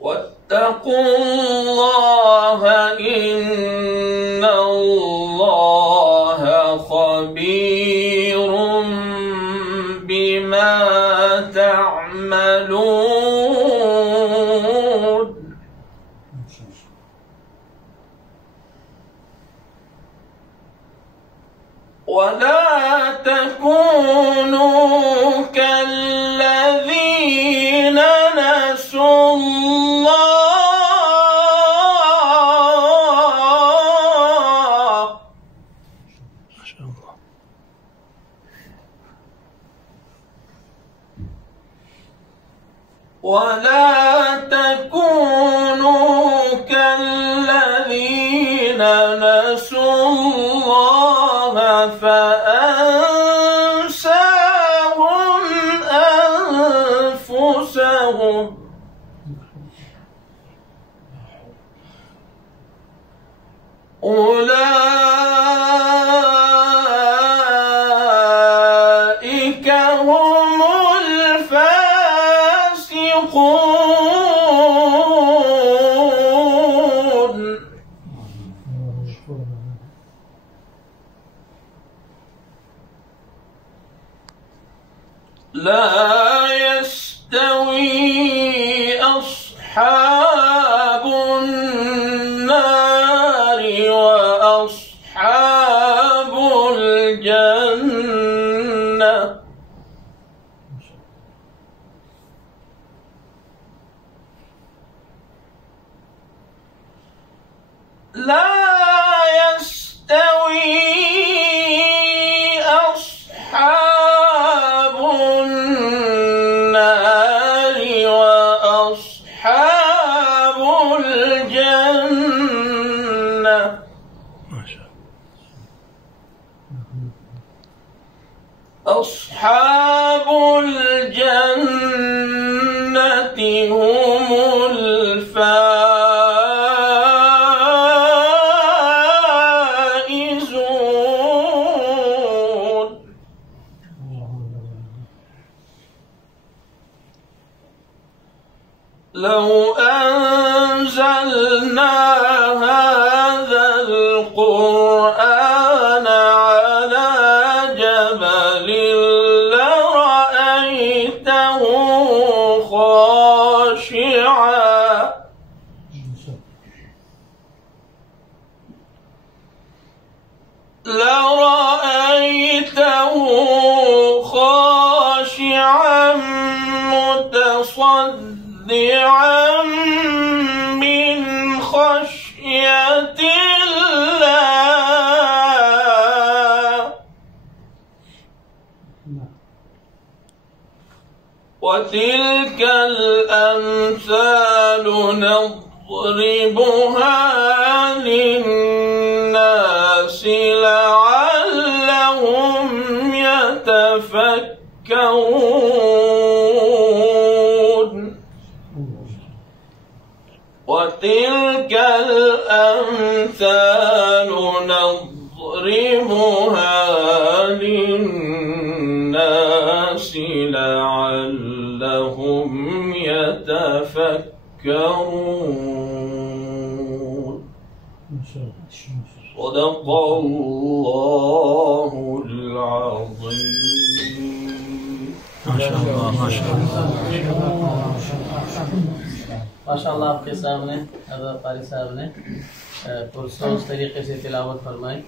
واتقوا الله إن الله خبير بما تعملون. ولا تكونوا كالذين نسوا الله. ما شاء الله. ولا تكونوا كالذين نسوا الله فأنساهم أنفسهم. أولئك هم الفاسقون. لا يستوي أصحاب النار وأصحاب الجنة. لا يستوي أصحاب النار وأصحاب الجنة. أصحاب الجنة هم الفائزون. لو أنزلنا هذا القرآن على جبل لرأيته خاشعا متصدعا من خشية الله. وتلك الأمثال نضربها للناس لعلهم يتفكرون. وتلك الأمثال نضربها للناس لعلهم يتفكرون. صدق الله العظيم. ما شاء الله ما شاء الله माशाअल्लाह आपके सामने हज़रत कारी साहब ने पुरसों तरीके से तिलावत फरमाई।